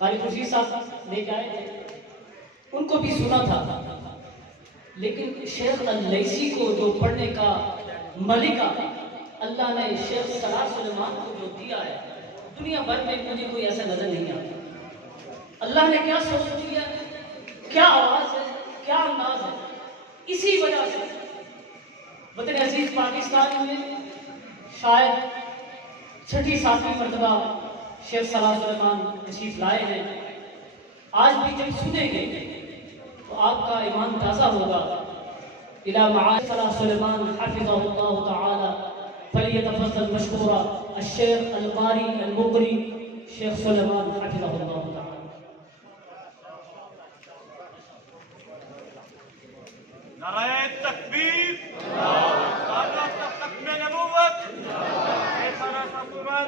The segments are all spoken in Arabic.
कारी खुर्शीद साहब लेके आए थे, उनको भी सुना था, लेकिन शेख अल-लैसी को जो पढ़ने का मलिका अल्लाह ने शेख सलाह सुलेमान को जो दिया है, दुनिया भर में मुझे कोई ऐसा नजर नहीं आता। अल्लाह ने क्या सोच दिया, क्या आवाज है, क्या अंदाज है। इसी वजह से वतन अजीज पाकिस्तान में शायद 6ठी-7वीं मरतबा शेख सलाह सुलेमान तशरीफ लाए हैं। आज भी जब सुनेंगे तो आपका ईमान ताज़ा होगा। इला मआद सलाह सुलेमान हफ़िज़हुल्लाह तआला फलियतफ़ज़्ज़ल मशकूरा अश-शेख अल-क़ारी अल-मुक़री शेख सुलेमान हफ़िज़हुल्लाह तआला। नाराए तकबीर, नारा तकबीर नबूवत, सलाह सुलेमान।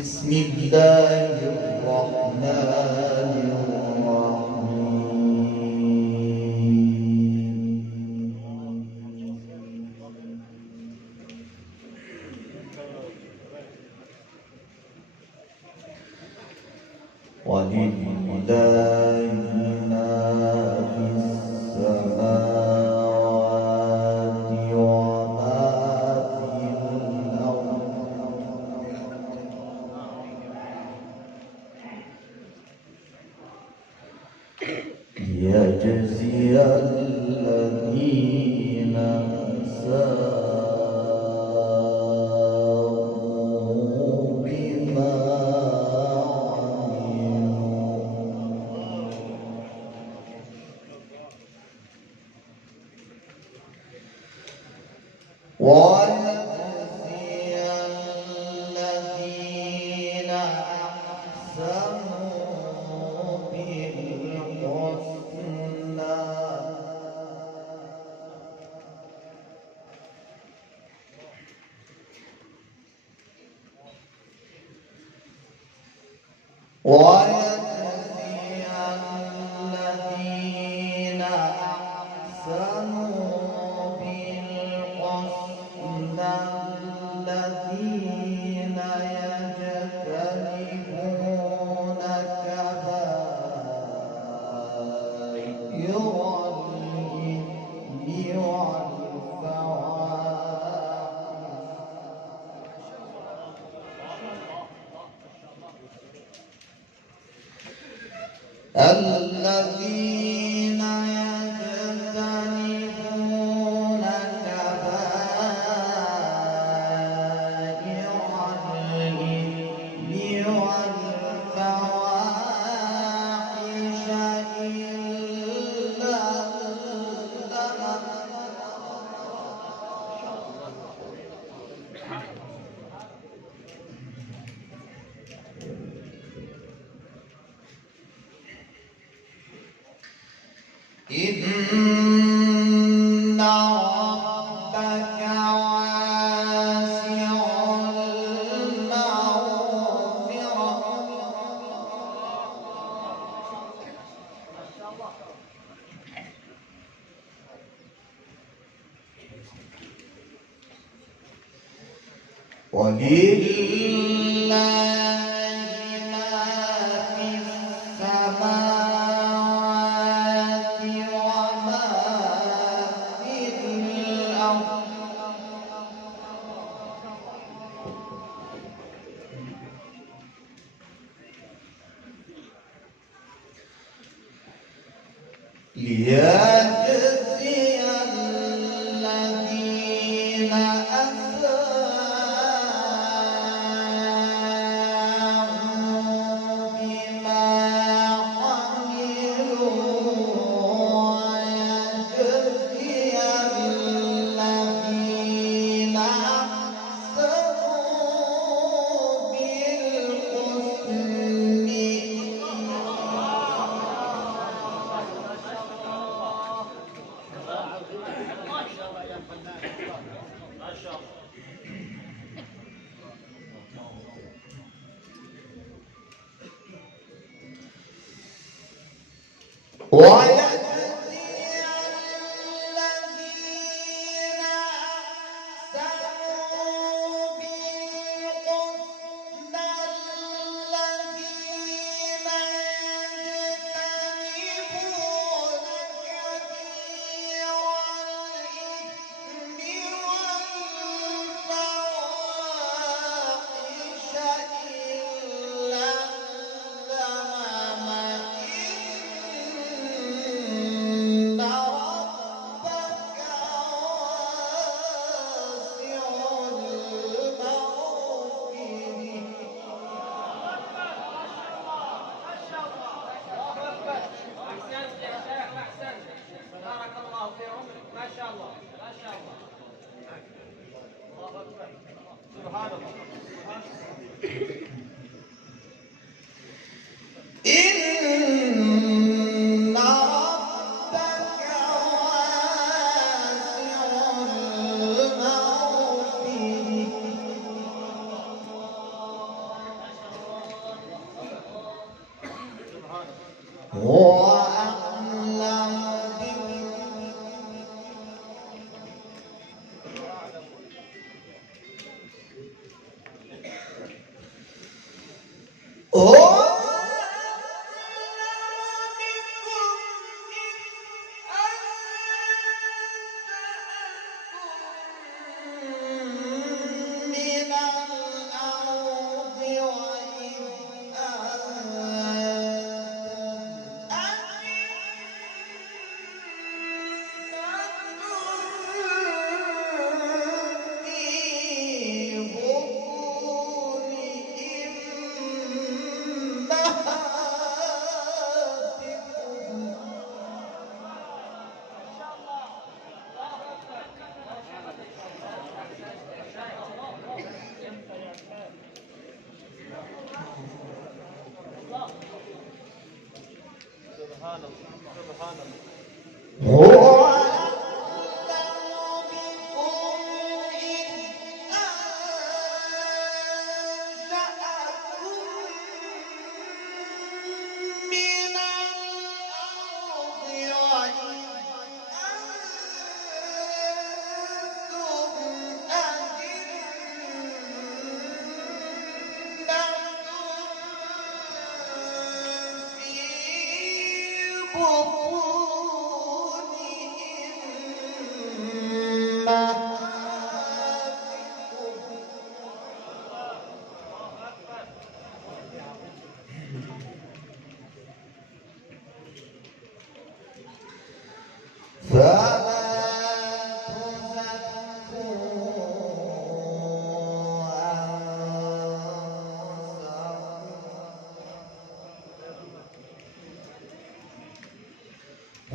بسم الله الرحمن الرحيم ولله ما في السماوات وما في الأرض ليجزي الذين أساءوا بما عملوا ويجزي الذين أحسنوا بالحسنى ويجزي الذين أحسنوا بالحسنى الذين يجتنبون كبائر الإثم والفواحش الذين يجتنبون كبائر الإثم والفواحش إلا إن ربك واسع المغفرة ولله ما في السماوات وما في الأرض ليجزي الذين أساءوا إن ربك واسع المغفرة هو أعلم بكم هو أعلم بكم إذ أنشأكم من الأرض وإذ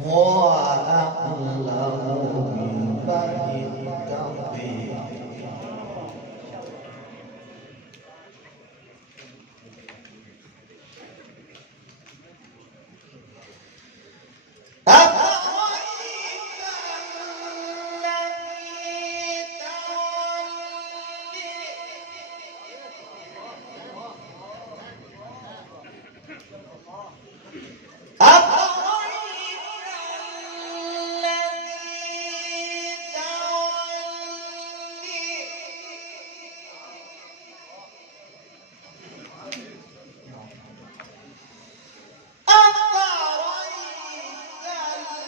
هو أعلم بمن اتقي أفرأيت الذي تولي أفرأيت الذي تولي أفرأيت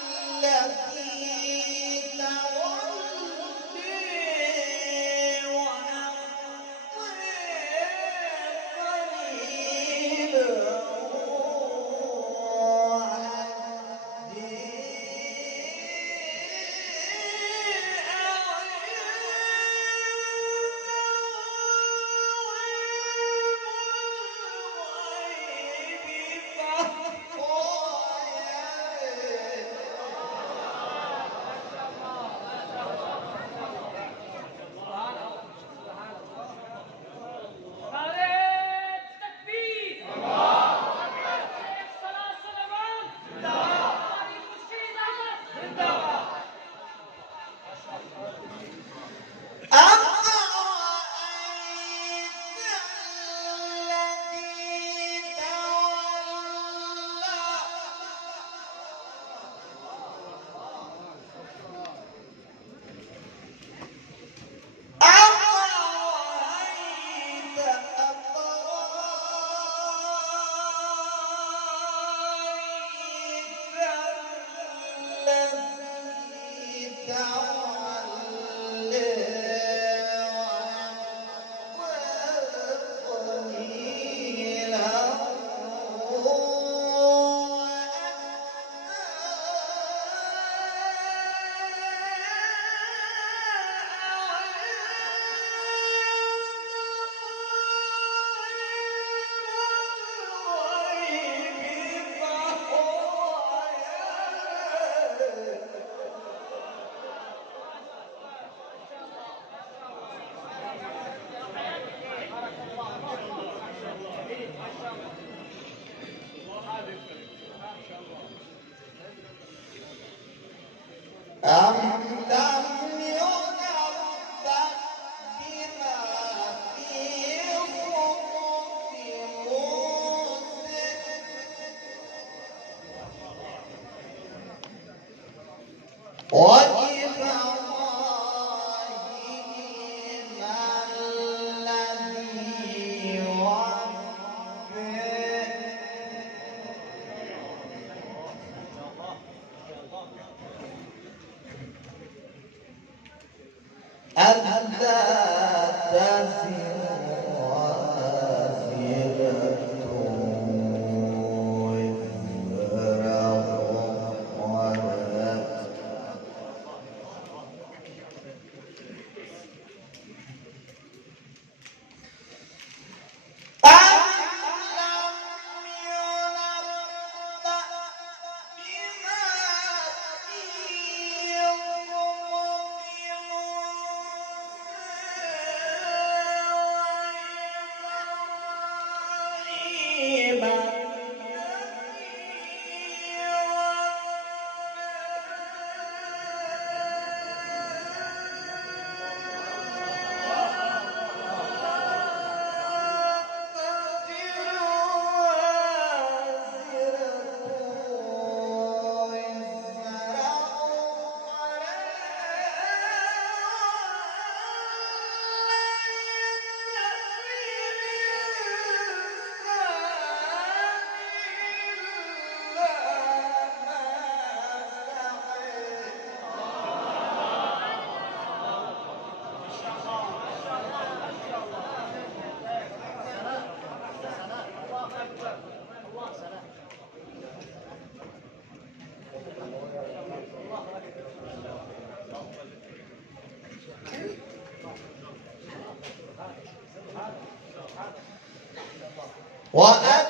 وأن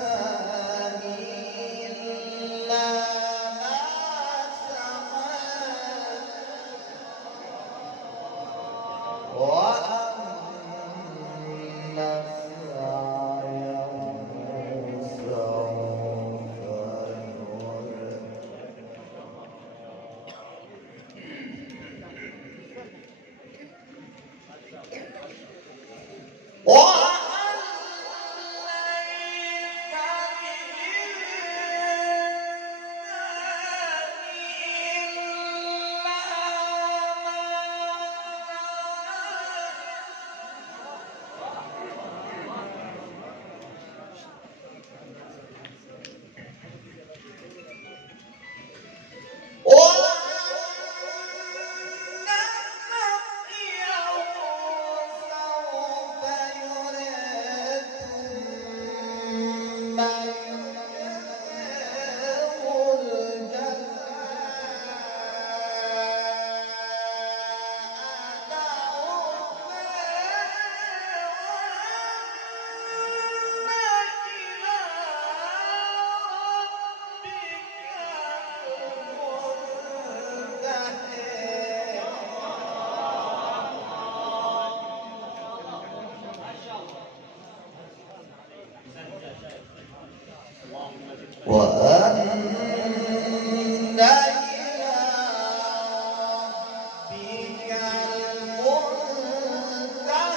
للإنسان إلا ما سعى وأن سعيه سوف يرى وأن إلى ربك المنتهى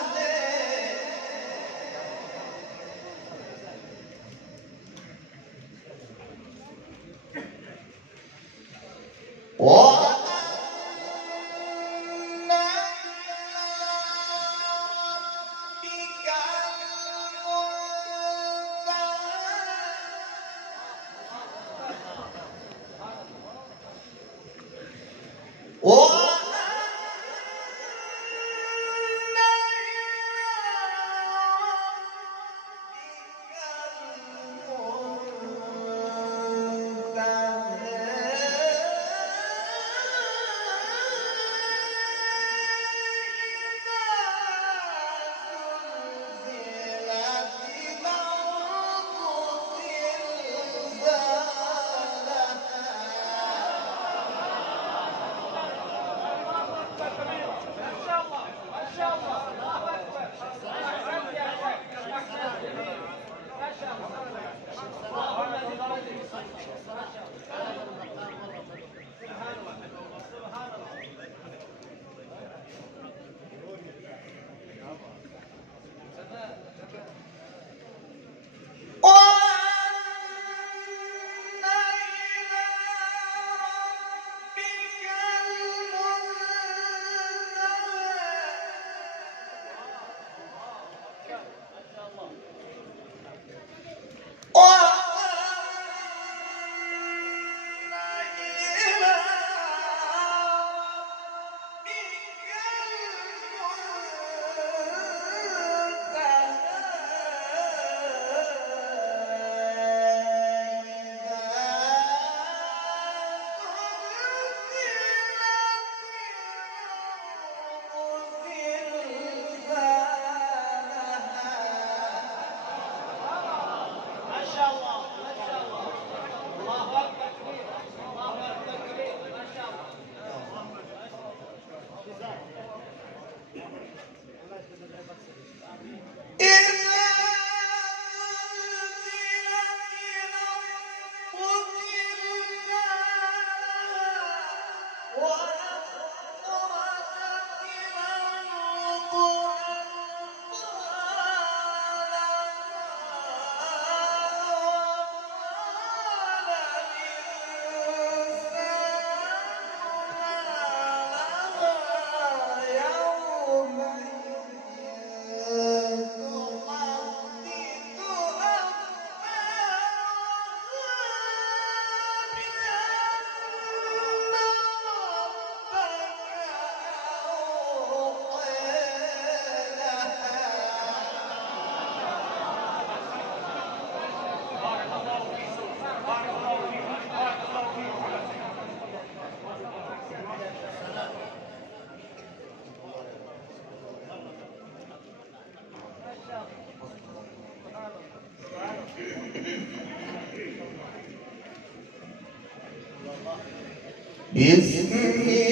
بسم الله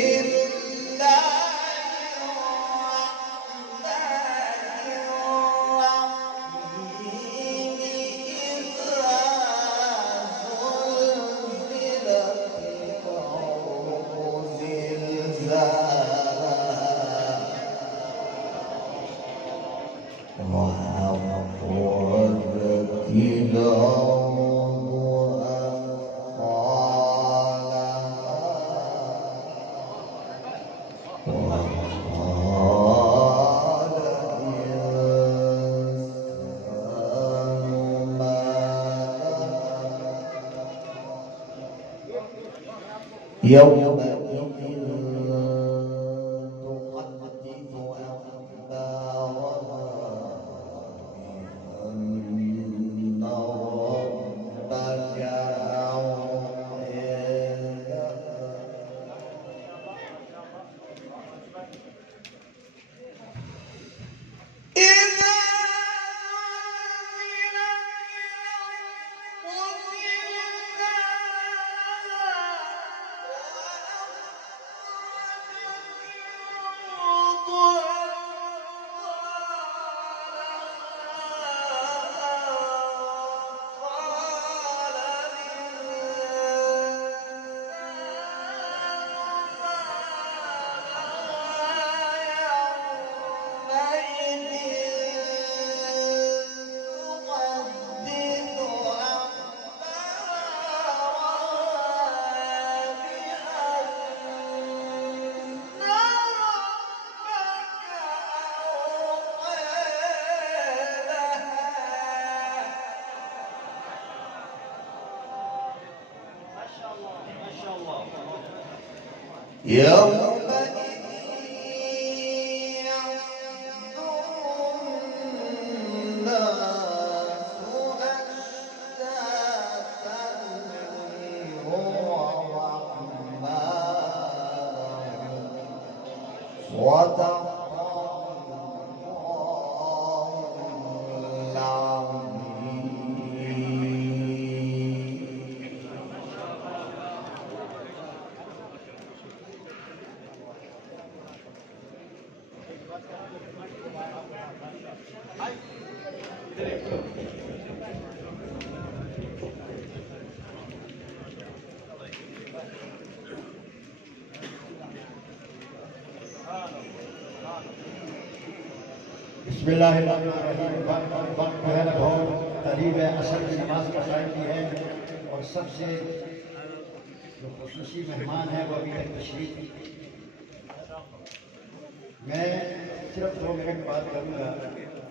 يومئذ تحدث أخبارها بأن ربك يومئذ يصدر الناس أشتاتا ليروا أعمالهم صدق الله العظيم. बिस्मिल्लाहिर्रहमानिर्रहीम। वक्त जो है ना बहुत करीब है, असर की नमाज का टाइम भी है और सबसे जो खुसूसी मेहमान है वो अभी तक तशरीफ। मैं सिर्फ 2 मिनट बात करूँगा।